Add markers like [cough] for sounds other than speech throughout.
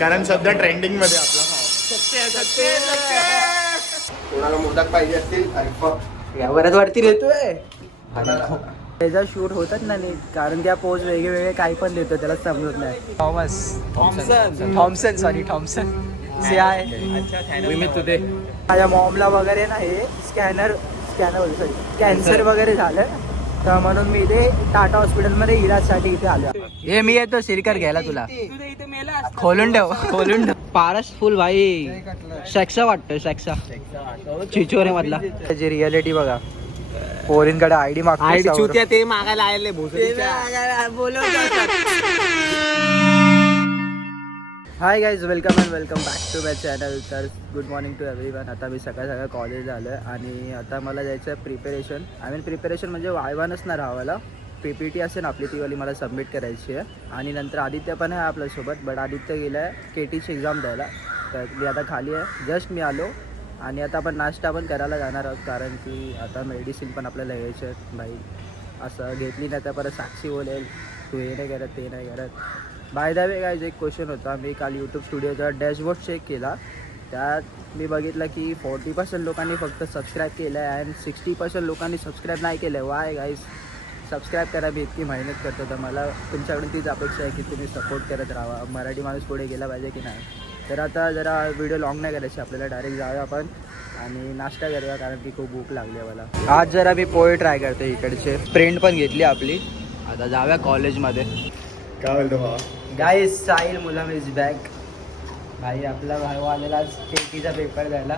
कारण सध्या ट्रेंडिंगमध्ये आपला कोणाला मोदक पाहिजे असतील. यावरच वरती येतोय त्याचा शूट होतात ना नीट कारण त्या पोज वेगळे वेगळे काही पण देतो त्याला समजत नाही. Thomas. Thomson. Thomson sorry Thomson. से आहे तुझे माझ्या मॉमला वगैरे ना हे स्कॅनर स्कॅनर सॉरी कॅन्सर वगैरे झालं. तर म्हणून मी इथे टाटा हॉस्पिटलमध्ये इलाजसाठी इथे आलो हे मी येतो सिरकर घ्यायला तुला. खोलून ठेव. खोलून ठेव. पारस फुल भाई. सेक्सा वाटतं सेक्सा. चिचोरे मधला. त्याची रियालिटी बघा. पोरींकडे आयडी मागतो ते मागायला आले hi guys welcome and welcome back to my channel तर good morning to everyone आता मी सकाळ सकाळ कॉलेज आलो आहे आणि आता मला जायचं आहे प्रिपेरेशन आय मीन प्रिपेरेशन म्हणजे वायवा नसणार हवाला पी पी टी असेल ना आपली तीवाली मला सबमिट करायची आहे. आणि नंतर आदित्य पण आहे आपल्यासोबत बट आदित्य गेला आहे के टीची एक्झाम द्यायला. तर मी आता खाली आहे. जस्ट मी आलो. आणि आता आपण नाश्ता पण करायला जाणार आहोत कारण की आता मेडिसिन पण आपल्याला घ्यायचे आहेत भाई असं घेतली नाही तर परत साक्षी बोलेल. तू हे नाही करत ते नाही करत. बाय द वे गायज एक क्वेश्चन होता. मी काल यूट्यूब स्टुडिओचा डॅशबोर्ड चेक केला. त्यात मी बघितलं की फोर्टी पर्सेंट लोकांनी फक्त सबस्क्राईब केलं आहे अँड सिक्स्टी पर्सेंट लोकांनी सबस्क्राईब नाही केलं आहे वाय गाईज सबस्क्राईब करा मी इतकी मेहनत करतो. तर मला तुमच्याकडून तीच अपेक्षा आहे की तुम्ही सपोर्ट करत राहा. मराठी माणूस पुढे गेला पाहिजे की नाही? तर आता जरा व्हिडिओ लॉंग नाही करायची. आपल्याला डायरेक्ट जाऊया आपण आणि नाश्ता करूया कारण की खूप भूक लागली आहे मला. आज जरा मी पोहे ट्राय करतो इकडचे. प्रिंट पण घेतली आपली. आता जाऊया कॉलेजमध्ये काय बोलतो बाबा guys Sahil Ghulam is back भाई आपला भाऊ आलेला आज केटीचा पेपर द्यायला.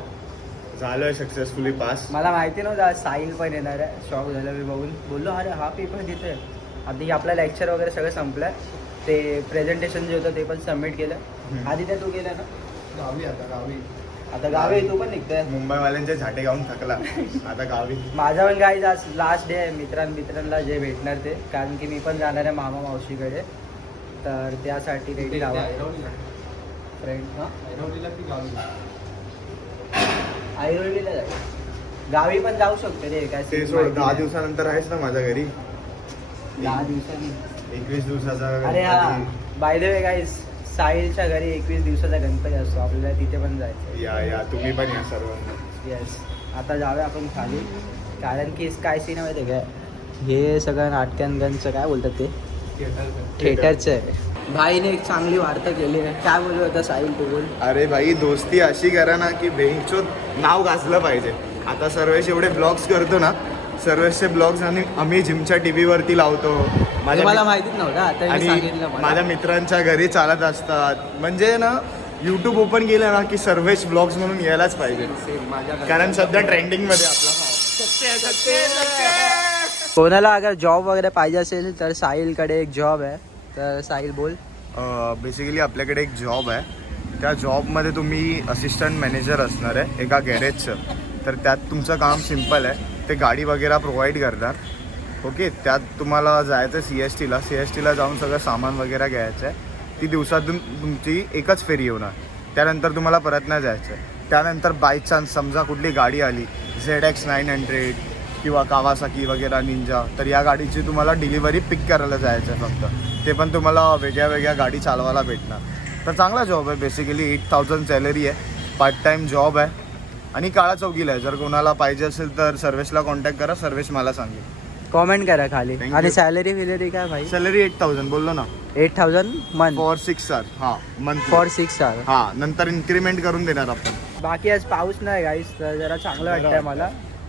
झालोय सक्सेसफुली पास मला माहिती नव्हतं आज साहिल पण येणार आहे. शॉक झालं मी बघून. बोललो अरे हा पेपर देतोय. आधी आपला लेक्चर वगैरे सगळं संपलं. ते प्रेझेंटेशन जे होतं ते पण सबमिट केलं. आधी त्या तू गेला ना? गावी आता गावी. आता गावी तू पण निघतोय. मुंबईवाल्यांचे झाटे गाऊन थकला. आता गावी. माझा पण गाईज आज लास्ट डे आहे. मित्रां मित्रांना जे भेटणार ते. कारण की मी पण जाणार आहे मामा मावशीकडे. तर त्यासाठी रेडी राहा फ्रेंड हां ऐरोलीला जाऊ गावी? पण जाऊ शकतो रे काय ते सोड दहा. दिवसानंतर आहेस ना माझ्या घरी. दहा दिवसांनी. एकवीस दिवसाचा अरे हा Ganpati. By the way guys साहिलच्या घरी एकवीस दिवसाचा गणपती असतो आपल्याला तिथे पण जायचं. या या तुम्ही पण या सर्वांना. येस आता जाऊया आपण खाली. कारण की काय सीन माहिती आहे काय? हे सगळं नाटकांगणचं काय बोलतात ते? थिएटरचं आहे. भाईने एक चांगली वार्ता केली आहे. काय बोलू होता साहिल तू बोल अरे भाई दोस्ती अशी करा ना की बेंचो नाव गाजलं पाहिजे. आता सर्वेश एवढे ब्लॉग्स करतो ना सर्वेशचे ब्लॉग्स आणि आम्ही जिमच्या टी वरती लावतो. माझ्या मला माहितीच नव्हतं आता मी आणि सांगितलं मला. माझ्या मित्रांच्या घरी चालत असतात. म्हणजे ना यूट्यूब ओपन केलं ना की सर्वेश ब्लॉग्स म्हणून यायलाच पाहिजे. कारण सध्या ट्रेंडिंगमध्ये आपला भाव. कोणाला अगर जॉब वगैरे पाहिजे असेल तर साहिलकडे एक जॉब आहे. तर साहिल बोल. बेसिकली आपल्याकडे एक जॉब आहे. त्या जॉबमध्ये तुम्ही असिस्टंट मॅनेजर असणार आहे एका गॅरेजचं तर त्यात तुमचं काम सिंपल आहे. ते गाडी वगैरे प्रोव्हाइड करणार. ओके त्यात तुम्हाला जायचं सी एस टीला सी एस टीला जाऊन सगळं सामान वगैरे घ्यायचं आहे ती दिवसातून तुमची एकच फेरी होणार. त्यानंतर तुम्हाला परत नाही जायचं आहे त्यानंतर बाय चान्स समजा कुठली गाडी आली झेड एक्स नाईन हंड्रेड किंवा कावासाकी वगैरे निंजा तर या गाडीची तुम्हाला डिलिव्हरी पिक करायला जायचं आहे फक्त. ते पण तुम्हाला वेगळ्या वेगळ्या गाडी चालवायला भेटणार. तर चांगला जॉब आहे. बेसिकली एट थाउजंड सॅलरी आहे. पार्ट टाईम जॉब आहे. आणि काळा चौकीला आहे. जर कोणाला पाहिजे असेल तर सर्व्हिसला कॉन्टॅक्ट करा. सर्व्हिस मला सांगेल. कॉमेंट करा खाली. Thank आणि you. सॅलरी विलरी काय भाई? सॅलरी एट थाउजंड बोललो ना. Eight thousand month for six hour हां मंथ फॉर सिक्स आवर हां नंतर इन्क्रीमेंट करून देणार आपण. बाकी आज पाऊस नाही गाईस तर जरा चांगलं वाटतंय मला.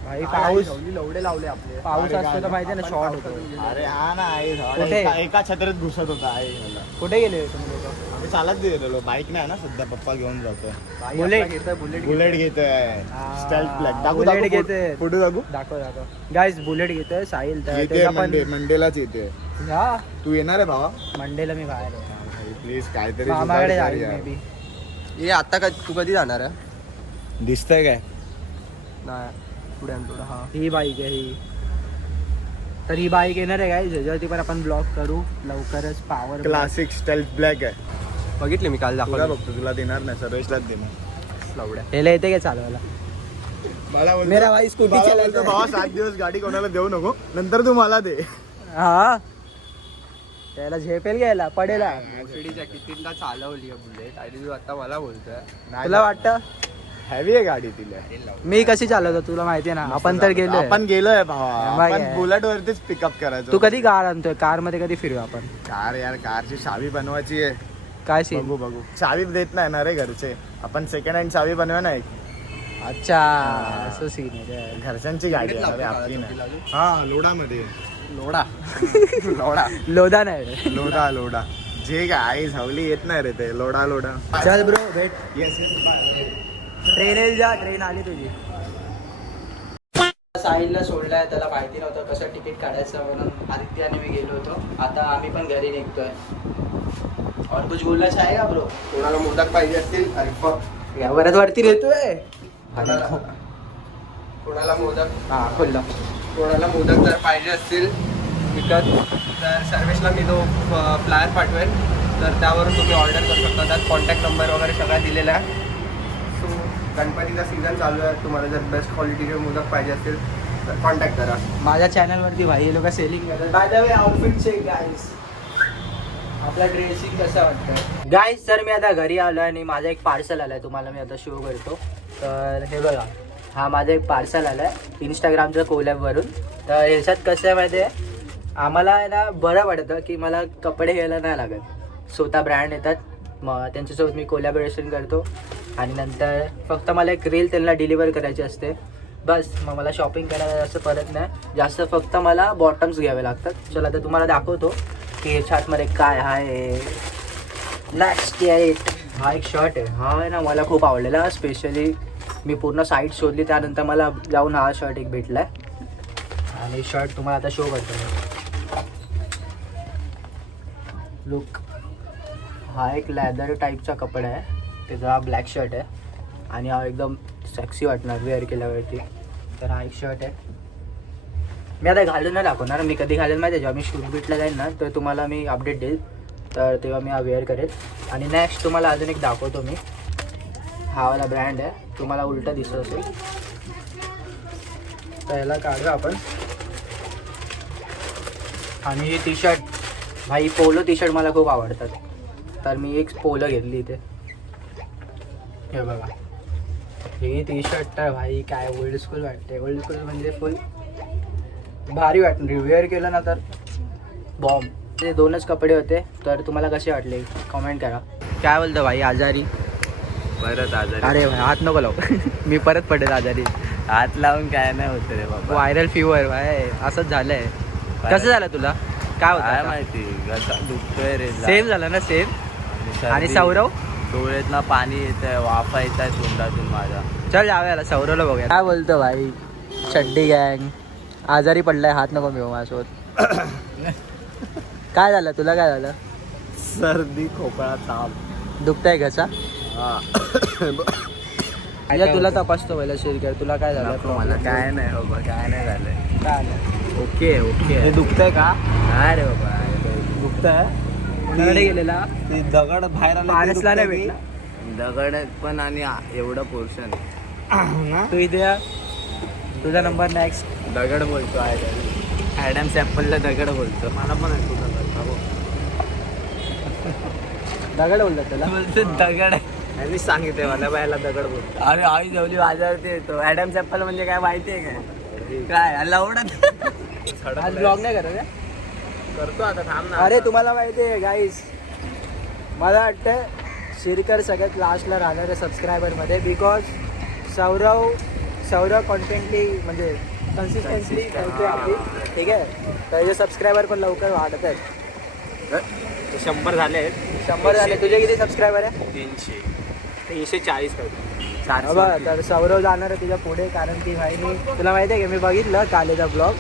भाई पाऊस लवडे लावले आपले. पाऊस असतो तर माहिती आहे ना शॉर्ट होतो. अरे हा ना कुठे? एका- एका छत्रीत घुसत होता आहे मला. कुठे गेले तुम्ही लोक? आम्ही चालत गेलेलो. बाईक नाही ना सध्या पप्पा घेऊन जातोय. बुलेट बुलेट बुलेट घेतोय हा, स्टेल्थ ब्लॅक दाखवू बुलेट दाखवू घेतोय. फोटो दाखवू. दाखव दाखव. गाईस बुलेट घेतोय साहिल तर येते त्याचा पण मंडे मंडेलाच येते. हा? तू येणार आहे भावा? मंडेला मी बाहेर आहे. प्लीज काहीतरी मामाकडे जाईल. मे बी हे आता काय तू कधी जाणार आहे? दिसतंय काय? नाही. पुढे हा. ही बाईक आहे ही. तर ही बाईक येणार आहे गाईस ह्याच्यावरती पण आपण ब्लॉक करू. लवकरच पॉवर क्लासिक स्टेल्थ ब्लॅक आहे. बघितले मी काल तुला दाखवलं बघतो तुला देणार नाही सर्वेशलाच देणार लावड्या ह्याला येते का चालवायला? मेरा भाई स्कूटी है. भावा सात दिवस गाडी कोणाला देऊ नको नंतर तू मला दे. हा? त्याला झेपेल घ्यायला पडेला. कितींदा चालवली बुलेट. आणि तू आता मला बोलतोय. तुला वाटतं? हॅवी आहे गाडी तिला मी कशी चालवतो तुला माहिती ना? आपण तर गेलो आपण गेलोय भावा. आपण. बुलेट वरतीच पिकअप करायचो. तू कधी कार आणतोय? कारमध्ये कधी फिरू आपण? कार यार कारची चावी बनवायची आहे. काय सीन बघू बघू. चावी देत नाही ना रे घरचे. आपण सेकंड हँड चावी बनवा ना एक. अच्छा असं सीन आहे. घरच्यांची गाडी आहे अरे आपली नाही हा लोडामध्ये. लोडा. [laughs] लोडा. लोधा नाही लोडा लोडा. जे काय आई झावली येत नाही रे ते लोडा लोडा. चल ब्रो भेट. येस ट्रेन येईल जा ट्रेन आली तुझी. साहिलला सोडलाय त्याला माहिती नव्हतं कसं तिकीट काढायचं म्हणून आदित्य आणि मी गेलो होतो. आता आम्ही पण घरी निघतोय. और कुछ बोलना चाहेगा ब्रो कोणाला मोदक पाहिजे असतील अरे fuck. या परत वरती येतोय कोणाला कोणाला मोदक हा खोलला कोणाला मोदक जर पाहिजे असतील विकत तर सर्वेशला मी तो फ्लायर पाठवेल तर त्यावरून तुम्ही ऑर्डर करू शकता. त्यात कॉन्टॅक्ट नंबर वगैरे सगळा दिलेला आहे. गणपतीचा सीझन चालू आहे तुम्हाला जर बेस्ट क्वालिटीचे मोदक पाहिजे असतील तर कॉन्टॅक्ट करा. माझ्या चॅनल वरती भाई हे लोक सेलिंग करतात. By the way outfit check guys आपला ड्रेसिंग कसं वाटतं? गाईस तर मी आता घरी आलो आणि माझा एक पार्सल आलाय तुम्हाला मी आता शो करतो. तर हे बघा हा माझा एक पार्सल आलाय इंस्टाग्रामच्या कोलॅबवरून तर ह्याच्यात कसं आहे माहिती आहे? आम्हाला आहे ना बरं पडतं की मला कपडे घ्यायला नाही लागत. स्वतः ब्रँड येतात. मग त्यांच्यासोबत मी कोलॅबोरेशन करतो. आणि नंतर फक्त मला एक रील त्यांना डिलिव्हर करायची असते. बस मग मला शॉपिंग करायला जास्त परत नाही. जास्त फक्त मला बॉटम्स घ्यावे लागतात. चला तर तुम्हाला दाखवतो की ह्याच्या काय आहे. लास्ट इट हा एक शर्ट आहे. हा आहे ना मला खूप आवडलेला. स्पेशली मी पूर्ण साईट शोधली. त्यानंतर मला जाऊन हा शर्ट एक भेटला आहे आणि शर्ट तुम्हाला आता शो करतो. लुक हा एक लॅदर टाईपचा कपडा आहे. त्याचा हा ब्लॅक शर्ट आहे. आणि हा एकदम सेक्सी वाटणार वेअर केल्यावरती. तर हा एक शर्ट आहे. मी आता घालून नाही दाखवणार. मी कधी घालेल माहिती जेव्हा मी शूट बीटला जाईल ना तर तुम्हाला मी अपडेट देईल. तर तेव्हा मी हा वेअर करेल. आणि नेक्स्ट तुम्हाला अजून एक दाखवतो मी. हा वाला ब्रँड आहे. तुम्हाला उलटा दिसत असेल. तर याला काढू आपण. आणि ही टी शर्ट भाई पोलो टी शर्ट मला खूप आवडतात. तर मी एक पोलो घेतली इथे. हे बघा. ही टी शर्ट तर भाई काय ओल्ड स्कूल वाटते ओल्ड स्कूल म्हणजे फुल भारी वाटणार वेअर केलं ना तर बॉम्ब ते दोनच कपडे होते तर तुम्हाला कसे वाटले? कमेंट करा. काय बोलतो भाई आजारी? परत आजारी. अरे भाई हात नको लाव. मी परत पडेल आजारी. हात लावून काय नाही होत रे बाबा. व्हायरल फिवर भाई. असंच झालंय. कसं झालं तुला? काय काय होतं माहिती दुखतोय रे. सेम झालं ना सेम आणि. सौरव? डोळ्यातनं पाणी येत आहे वाफा येत आहे तोंडातून माझ्या. चल जाऊया सौरवला बघूया. काय बोलतो भाई? चड्डी गँग आजारी पडलाय हात नको मिळू माझ्यासोबत. [coughs] काय झालं? तुला काय झालं? सर्दी खोकळा ताप. दुखताय घसा या तुला तपासतो पहिला शेरकर तुला काय झालं? मला काय नाही बाबा काय नाही झालंय. काय झालं ओके ओके. हे दुखतंय का? काय रे बाबा दुखतंय? गेलेला. ते दगड बाहेर पारसला नाही भेटला. दगड पण आणि आ- एवढं पोर्शन. तू इथे या. तुझा नंबर नेक्स्ट दगड बोलतो आहे ॲडम सॅम्पलला दगड बोलतो. मला पण आहे तुझा दगड बोलतात त्याला. बोलतो दगड आहे. मी सांगितलं मला बायला दगड बोलतो. अरे आई जेवली बाजारते येतो. ॲडम सॅम्पल म्हणजे काय माहिती आहे काय काय लावडत [laughs] आज ब्लॉग नाही करत? करतो आता थांब अरे तुम्हाला माहिती आहे गाईस मला वाटतं शिरकर सगळ्यात लास्टला राहणार आहे सबस्क्रायबरमध्ये बिकॉज सौरव सौरव कॉन्टेंटली म्हणजे कन्सिस्टन्सली ठेवते आपली ठीक आहे? त्याचे सबस्क्रायबर पण लवकर वाढत आहेत. शंभर झाले शंभर झाले. तुझे किती सबस्क्रायबर आहे? तीनशे. तीनशे चाळीस तर सौरव जाणार आहे तुझ्या पुढे कारण की भाई मी तुला माहिती आहे की मी बघितलं कालेचा ब्लॉग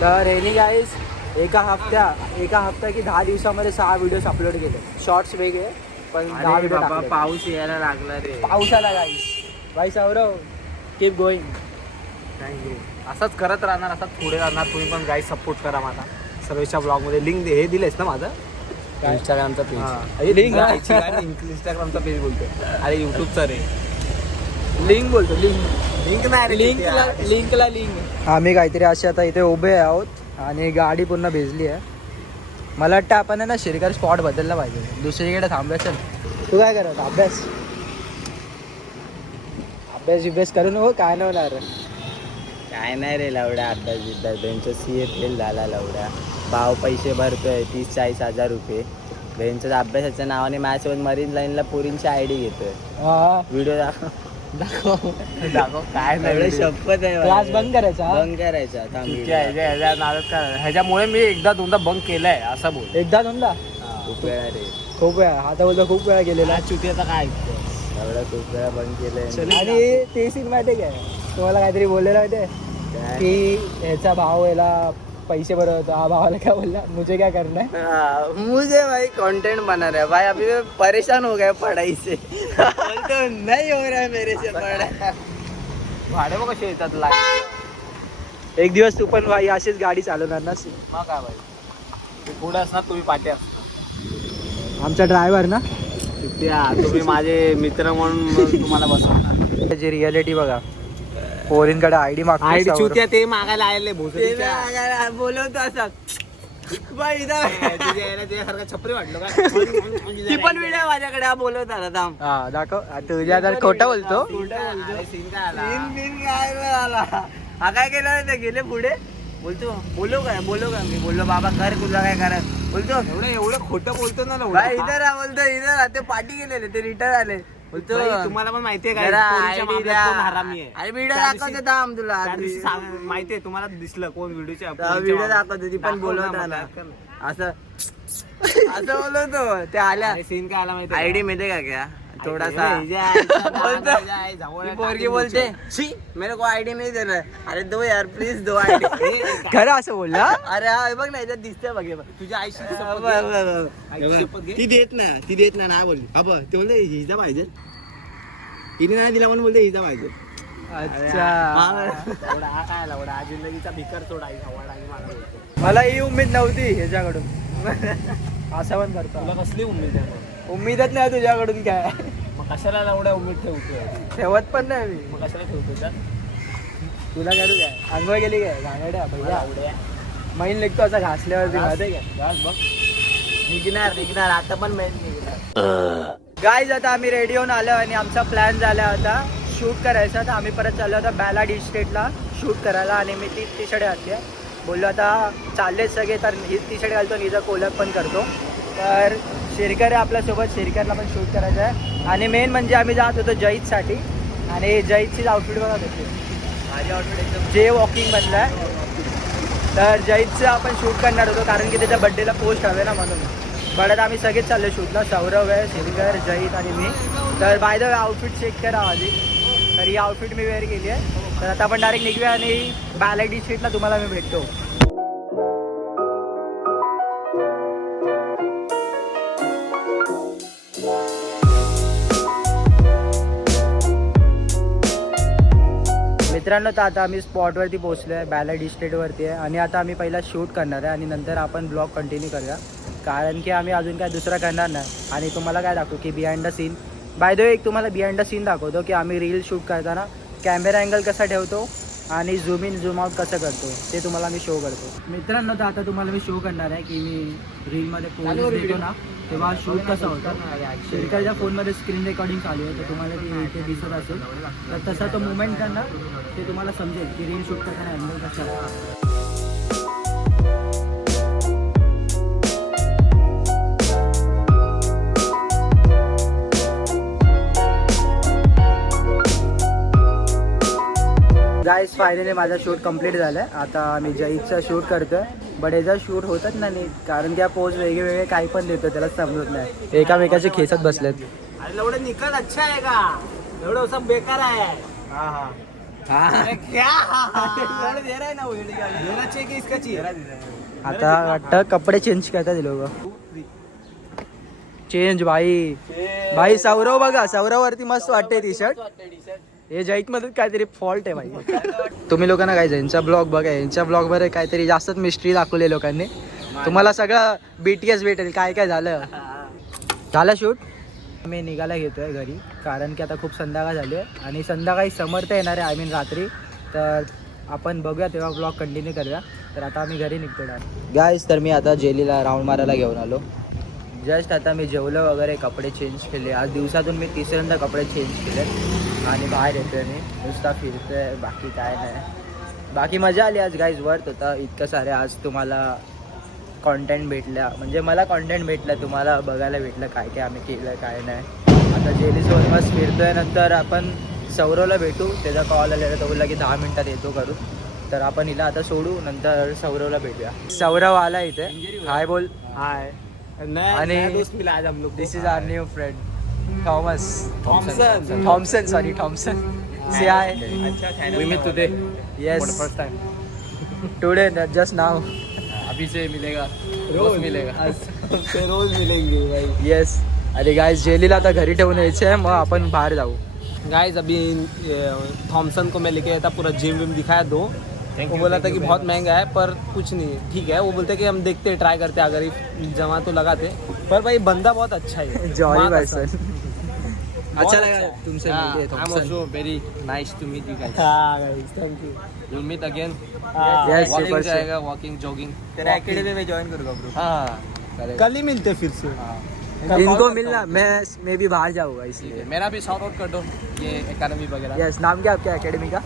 तर रेनी गाईज एका हफ्त्या एका हफ्त्या की दहा दिवसामध्ये सहा व्हिडिओज अपलोड केले. शॉर्ट्स वेगळे पण दहा अरे व्हिडिओ बाबा टाकले. पाऊस यायला लागला रे. पावसाला गाईस भाई सौरव कीप गोईंग थँक्यू असंच करत राहणार असंच पुढे राहणार तुम्ही पण गाई सपोर्ट करा मला. सर्वेच्या ब्लॉगमध्ये लिंक हे दिलेस ना माझं? इंस्टाग्रामचा अरे लिंक इंस्टाग्रामचा पेज बोलतो अरे युट्यूबचा रे. लिंक बोलतो लिंक लिंक नाही लिंकला लिंकला लिंक आम्ही काहीतरी असे आता इथे उभे आहोत. आणि गाडी पूर्ण भिजली आहे. मला वाटतं आपण आहे ना शिरकर स्पॉट बदलला पाहिजे. दुसरीकडे थांबायचं तू काय करत? अभ्यास? अभ्यास बिभ्यास करू नको? काय नाही होणार. काय नाही रे लवड्या अभ्यास बिभ्यास. बेंचचा सी ए फेल झाला लवड्या. भाव पैसे भरतोय तीस चाळीस हजार रुपये. बेंचचा अभ्यासाच्या नावाने माझ्यासोबत मरीन लाईनला पोरींची आय डी घेतोय. व्हिडिओ दाखव. दाखव दाखव काय नाही शपथ आहे क्लास बंद करायचा बंद करायचा थांब ठीक video आहे, ह्याच्या- ह्याच्या नादात काय ह्याच्यामुळे मी एकदा दोनदा बंक केलाय असं बोल. एकदा दोनदा? खूप वेळा रे. खूप वेळा. आता बोलतो खूप वेळा गेलेला चुतीचा काय ऐकतो एवढा खूप वेळा बंद केलंय. आणि ते सीन माहिती काय? तुम्हाला काहीतरी बोललेलं माहिती की ह्याचा भाव याला पैसे होता हा भावाला काय बोलला? मुझे क्या करना है? मुझे भाई कंटेंट बना रहा है. भाई अभी मैं परेशान हो गया पढ़ाई से. बोलतो नहीं हो रहा है मेरे से पढ़ाई. भाडे बघ कसे येतात लाईन एक दिवस तू पण भाई अशीच गाडी चालवणार ना? मग काय भाई? तू पुढे असणार तुम्ही पाठी असणार. आमचा ड्रायव्हर ना? त्या तुम्ही माझे मित्र म्हणून मग तुम्हाला बसवणार. त्याची रियालिटी बघा. पोरींकडे आयडी आयडी मागतो चुत्या ते मागायला आले बोलवतो असं. छपरी वाटलो का? ती पण व्हिडिओ माझ्याकडे बोलवत आला थांब. हा दाखव. आ, तुझ्या खोटं बोलतो. सीन काय आला तीन तीन काय वेळ आला हा काय केलं ते? गेले पुढे? बोलतो. बोलो काय? बोलो काय? मी बोललो बाबा कर तुला काय करत बोलतो. एवढं एवढं खोटं बोलतो ना इधर आ बोलतो. इधर ते पाठी गेलेले ते रिटर्न आले. बोलतो. तुम्हाला पण माहितीये काय? जरा पोरीच्या ID मामल्यात द्या. कोण हरामी आहे? अरे व्हिडिओ त्या दिवशी- दाखवते थांब तुला त्या दिवशी सांग- माहितीये तुम्हाला दिसलं कोण व्हिडिओच्या व्हिडिओ दाखवतो ती पण बोलवत आला. असं असं बोलवतो. ते आल्या. सीन काय आला माहिती आयडी मिळते का क्या? थोडासा पोरगी बोलते शी मेरे को आयडी नाही देणार अरे दो यार प्लीज दो आयडी खरं असं बोलला अरे हा हे बघ ना याच्यात दिसते बघ हे बघ. तुझ्या आईशी हा, शपथ बघ, घे. बघ, बघ. आईची शपथ घे. ती देत ना ती देत ना नाही बोलली हा बघ ते बोलते हिजा पाहिजे तिने नाही दिला म्हणून बोलते हिजा पाहिजे हा काय लवडा हा जिंदगीचा भिकार सोडा आई हवाडा आई मला बोलतो. मला ही उमेद नव्हती ह्याच्याकडून असं पण करतो तुला कसली उमेद आहे? उमेदच नाही तुझ्याकडून काय. मग कशाला एवढ्या उमेद ठेवतोय? ठेवत पण नाही मी. मग कशाला ठेवतोय त्यात? तुला करू काय अंघोळ गेली काय? गांगड्या भैया एवढ्या. मैन लेखतो असा घासल्यावरती घास. माहिती काय घास बघ. निघणार निघणार. आता पण मैन निघणार. गाईज आता आम्ही रेडी होऊन आलो आणि आमचा प्लॅन झाला होता. शूट करायचा तर आम्ही परत चाललो होता बॅलाड इस्टेटला शूट करायला आणि मी ती टी शर्ट घातली. आहे बोललो आता चाललेच सगळे तर हीच टी शर्ट घालतो आणि हिचा कोलॅब पण करतो. तर शेरकर आहे आपल्यासोबत. शेरकरला पण शूट करायचं आहे. आणि मेन म्हणजे आम्ही जात होतो जईदसाठी आणि जईदचीच आउटफिट बघत होते माझी आउटफिट एकदम. जे वॉकिंग बनलं आहे. तर जईदचं आपण शूट करणार होतो कारण की त्याच्या बड्डेला पोस्ट हवे ना म्हणून. बट आम्ही सगळेच चालले शूटला सौरव आहे शिरकर जईद आणि मी. तर बाय द आउटफिट चेक करा आधी. तर ही आउटफिट मी वेअर केली आहे. तर आता आपण डायरेक्ट निघूया आणि बॅलेडी स्ट्रीटला तुम्हाला मी भेटतो. मित्रांनो तर आता आम्ही स्पॉटवरती पोहोचलो आहे बॅलड इस्टेटवरती आहे. आणि आता आम्ही पहिला शूट करणार आहे आणि नंतर आपण ब्लॉग कंटिन्यू करूया. कारण की आम्ही अजून काय दुसरा करणार नाही. आणि तुम्हाला काय दाखवू की behind the scene by the way एक तुम्हाला बिहाइंड द सीन दाखवतो की आम्ही रील शूट करताना कॅमेरा अँगल कसा ठेवतो आणि झूम इन झूम आउट कसं करतो ते तुम्हाला मी शो करतो. मित्रांनो तर आता तुम्हाला मी शो करणार आहे की मी रीलमध्ये पोस्ट देतो ना. तेव्हा शूट कसं होतं? शेतकऱ्याच्या फोनमध्ये स्क्रीन रेकॉर्डिंग चालू आहे तर तुम्हाला ती इथे दिसत असेल. तर तसा तो मुवमेंट करणार ते तुम्हाला समजेल की रील शूट करताना अँगल कसा आहे. गाईस फायनली माझा शूट कंप्लीट झालाय. आता मी जईदचा शूट करतोय. बट याचा शूट होतच ना नीट. कारण त्या पोज वेगळे वेगळे काही पण देतो त्याला समजत नाही. एकामेकाचे खेचत बसलेत. अरे लवडा निकाल अच्छा आहे का? एवढं सब बेकार आहे. अरे क्या? मेरा चाहिए कि इसका चाहिए आता वाटतं कपडे चेंज करतात हे लोक. चेंज भाई. भाई सौरव बघा. सौरव वरती मस्त वाटते टी शर्ट हे जैत मध्ये काहीतरी फॉल्ट आहे भाई तुम्ही लोकांना काय यांचा ब्लॉग बघा यांच्या ब्लॉगमध्ये काहीतरी जास्तच मिस्ट्री दाखवली लोकांनी. तुम्हाला सगळं बीटीएस भेटेल काय काय झालं? झालं शूट मी निघायला घेतोय घरी कारण की आता खूप संध्याकाळ झाली आहे. आणि संध्याकाळी समर्थ येणार आहे आय मीन रात्री. तर आपण बघूया तेव्हा ब्लॉग कंटिन्यू करूया. तर आता आम्ही घरी निघतो गाईज तर मी आता जेलीला राऊंड मारायला घेऊन आलो. जस्ट आता मी जेवलं वगैरे कपडे चेंज केले. आज दिवसातून मी तिसऱ्यांदा कपडे चेंज केले आणि बाहेर येतोय मी. नुसता फिरतोय. बाकी काय नाही. बाकी मजा आली आज गाईज वर्थ होता. इतकं सारे आज तुम्हाला कॉन्टेंट भेटल्या. म्हणजे मला कॉन्टेंट भेटलं तुम्हाला बघायला भेटलं काय काय आम्ही केलं काय नाही. आता जेलीसोबत मस्त फिरतोय. नंतर आपण सौरवला भेटू. त्याचा कॉल आलेला तो बोलला की दहा मिनिटात येतो करू तर आपण हिला आता सोडू. नंतर सौरवला भेटूया. सौरव आला इथे. हाय बोल. हाय आणि- दोस्त मिला आज हम लोग this is our new friend Thomas Thomson Thomson sorry Thomson say we meet today yes first time today just now अभी से मिलेगा। रोज। मिलेगा। रोज मिलेंगे भाई। येस अरे गाईज जेलीला आता घरी ठेवून यायचं आहे मग आपण बाहेर जाऊ। गाइस अभी थॉमसन को मैं लेके आया था पूरा जिम विम दिखाया दो। वो बोला था कि बहुत महँगा है पर कुछ नहीं ठीक है वो बोलते कि हम देखते ट्राई करते अगर जमा तो लगाते पर भाई बंदा बहुत अच्छा है। जॉली पर्सन कसम। अच्छा लगा तुमसे हाँ, मिलके very nice to meet you guys. हाँ. We'll meet again. Yes, walking super, sure. जाएगा, walking, jogging. तेरा एकेडमी में ज्वाइन करूँगा ब्रो हाँ. कल ही मिलते फिर से। इनको मिलना मैं मैं भी बाहर जाऊँगा इसलिए। मेरा भी शॉर्ट आउट कर दो ये एकेडमी वगैरह। यस नाम क्या आपके एकेडमी का?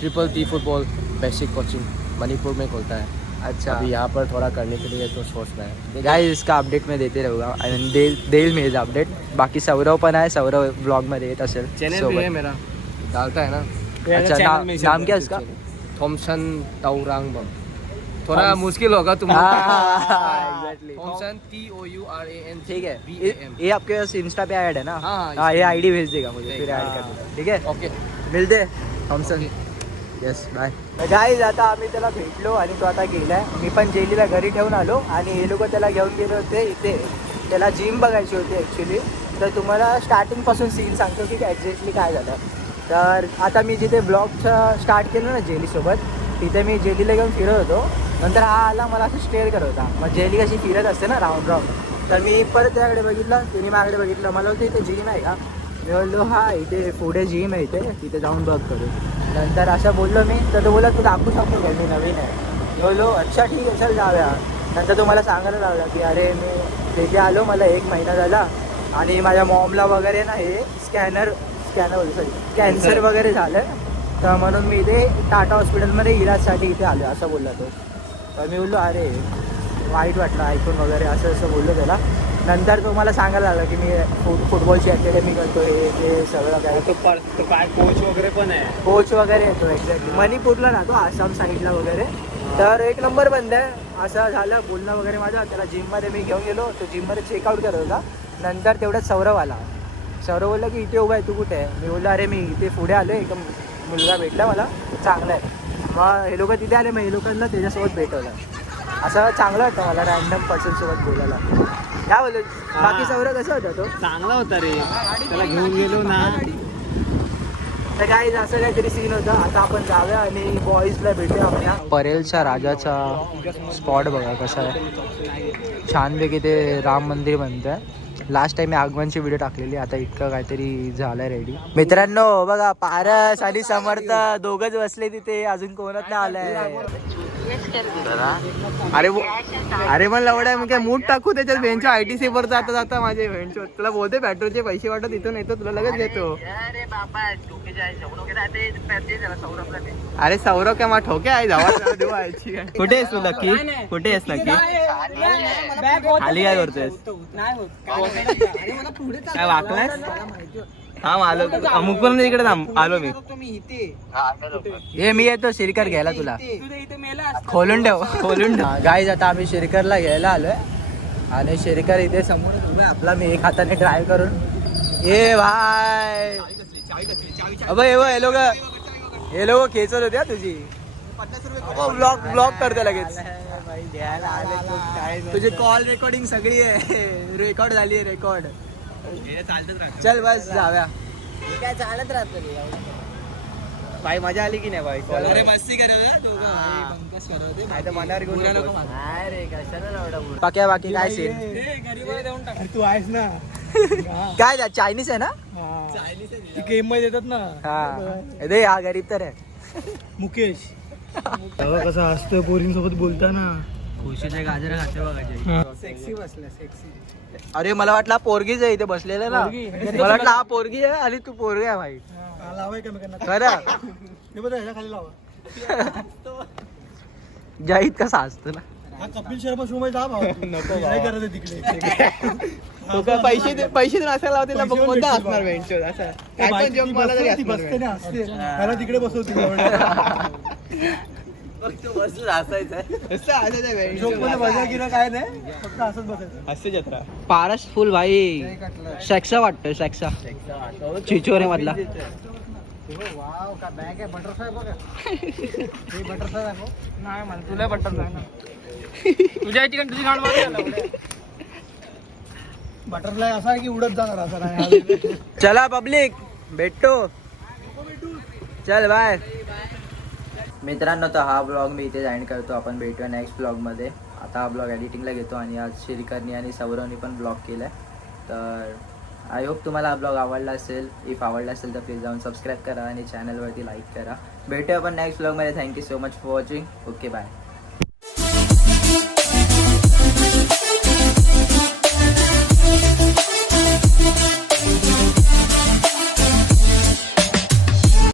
Triple T football basic coaching Manipur में खोलता है। अच्छा। अभी यहाँ पर थोड़ा करने के लिए तो सोच रहा है। गाइस इसका अपडेट मैं देते रहूँगा। आय मीन देईल देईल मी अपडेट बाकी सौरव पण आहे सौरव ब्लॉग मध्ये येत असेल चैनल भी है मेरा। डालता है ना? अच्छा नाम नाम क्या इसका? थॉमसन ताउरांगबम। थोड़ा मुश्किल होगा तुम हाँ, Thomson T O U R A N ठीक है। ये आपके पास इंस्टा पे ऐड है ना? हाँ, हाँ ये आईडी भेज देगा मुझे फिर ऐड हाँ। कर देगा ठीक है? ओके। मिळते थॉमसन। येस बाय गाईज आता आम्ही त्याला भेटलो आणि तो आता गेलाय. मी पण जेलीला घरी ठेवून आलो आणि हे लोक त्याला घेऊन गेले होते इथे. त्याला जिम बघायची होती ॲक्च्युली तर तुम्हाला स्टार्टिंगपासून सीन सांगतो की एक्झॅक्टली काय झालं. तर आता मी जिथे ब्लॉगचं स्टार्ट केलं ना जेलीसोबत तिथे मी जेलीला घेऊन फिरत होतो. नंतर हा आला मला असं स्टेअर करत होता. मग जेली कशी फिरत असते ना राऊंड राऊंड तर मी परत त्याकडे बघितलं तिने माझ्याकडे बघितलं. मला होतं इथे जिम आहे का? मी बोललो हा इथे पुढे जिम आहे इथे तिथे जाऊन बघ करू नंतर असं बोललो मी तर तो बोला तू दाखवू शकतो का? मी नवीन आहे. मी बोललो अच्छा ठीक आहे चल जाऊया. नंतर तो मला सांगायला लागला की अरे मी तिथे आलो मला एक महिना झाला आणि माझ्या मॉमला वगैरे ना हे स्कॅनर स्कॅनर सॉरी कॅन्सर वगैरे झालं. तर म्हणून मी इथे टाटा हॉस्पिटलमध्ये इलाजसाठी इथे आलो असं बोलला तो. तर मी बोललो अरे वाईट वाटलं ऐकून वगैरे असं असं बोललो त्याला. नंतर तो मला सांगायला लागला की मी फुट फुटबॉलची अकॅडमी करतो हे ते सगळं काय तो पर तो काय कोच वगैरे पण आहे. कोच वगैरे येतो एक्झॅक्टली मणिपूरला राहतो आसाम साईडला वगैरे. तर एक नंबर बंद आहे. असं झालं बोलणं वगैरे माझं. त्याला जिममध्ये मी घेऊन गेलो. तो जिममध्ये चेकआउट करत होता. नंतर तेवढ्यात सौरव आला. सौरव बोलला की इथे उभा आहे तू कुठे आहे? मी बोललो अरे मी इथे पुढे आलो एक मुलगा भेटला मला. चांगला आहे. मग हे लोक तिथे आले. मग हे लोकांना त्याच्यासोबत भेटवलं. असं चांगलं वाटतं मला रॅन्डम पर्सनसोबत बोलायला. काय बोलत बाकी सौरव कसं होता तो? चांगला होता रे. त्याला घेऊन गेलो ना. तर काय असं काहीतरी सीन होतं. आता आपण जाऊया आणि बॉईजला भेटूया आपल्या. परेलच्या राजाचा स्पॉट बघा कसा आहे. छानपैकी ते राम मंदिर बनतं आहे लास्ट टाइम मी आगमनची व्हिडिओ टाकलेली आता इतकं काहीतरी झालंय रेडी मित्रांनो बघा पारस आणि समर्थ दोघच बसले तिथे. अजून कोणच नाही आलंय. अरे वो- अरे पण लवडा मग काय मूड टाकू त्याच्यात बेंचच्या आय टी सी वर जाता जाता माझे बेंच तुला बोलते पेट्रोलचे पैसे वाटत इथून येतो तुला लगेच देतो अरे सौरव काय मग ठोके आहे जावा देऊ आयची काय. कुठे आहेस तू नक्की कुठे आहेस नक्की खाली काय करतोयस काय वाकलाय हा आलो. मुकुंद इकडे थांब. आलो मी. हे मी येतो शिरकर घ्यायला तुला. खोलून ठेव. [laughs] खोलून ठेव. गाईज आता आम्ही शिरकरला घ्यायला आलोय. आणि शिरकर इथे समोर आपला मी एक हाताने ड्राईव्ह करून. ए भाय अबे हे हे लोक. हे लोक खेचत होते हा तुझी. ब्लॉक ब्लॉक करते लगेच. तुझी कॉल रेकॉर्डिंग सगळी आहे. [laughs] रेकॉर्ड झाली आहे रेकॉर्ड चल बस जाव्या काय चालत राहत भाई मजा आली की नाही भाई अरे मस्ती करत बाकी बाकी काय सीन तू आहेस ना. [laughs] काय चायनीज आहे ना? ती गेममध्ये येतात ना. हा. दे हा गरीब तर आहे. मुकेश. तेव्हा कसं असतं पोरींसोबत बोलताना. खुशीचे गाजर खाते बघायचे सेक्सी बसल्या सेक्सी अरे मला वाटलं हा पोरगीच आहे इथे बसलेला ना. मला वाटलं हा पोरगी आहे आणि तू पोरगी आहे भाई. खरं. जाईत कसा असतो ना. हा कपिल शर्मा शो मध्ये जा भाऊ [laughs] नको काय करत आहे तिकडे. [laughs] तो काय पैसे दे- पैसे देऊन असायला लावते ना, कोणता असणार बेंचवर असं. काय पण मला तिकडे बसवते [laughs] नुसतं हसायचं बेंचवर. जोकमध्ये मजा गिरा काय नाही? फक्त हसत बसायचं. हास्य जत्रा. पारस फुल भाई. सेक्सा वाटतोय सेक्सा चिचोरे मधला वाव का बॅग आहे? बटरफ्लाय बघा. हे बटरफ्लाय दाखव. नाही मला तुला बटरफ्लाय ना तुझ्या ठिकाणी तुझी गाड बटरफ्लाय असा आहे की उडत जाणार असा नाही. चला पब्लिक भेटतो. चल बाय मित्रांनो तर हा ब्लॉग मी इथे जॉईन करतो. आपण भेटूया नेक्स्ट ब्लॉगमध्ये आता हा ब्लॉग एडिटिंगला घेतो आणि आज श्रीकरनी आणि सौरवनी पण ब्लॉग केला आहे तर आय होप तुम्हाला हा ब्लॉग आवडला असेल. इफ आवडला असेल तर प्लीज जाऊन सबस्क्राईब करा आणि चॅनलवरती लाईक करा. भेटूया आपण नेक्स्ट ब्लॉगमध्ये thank you so much for watching okay bye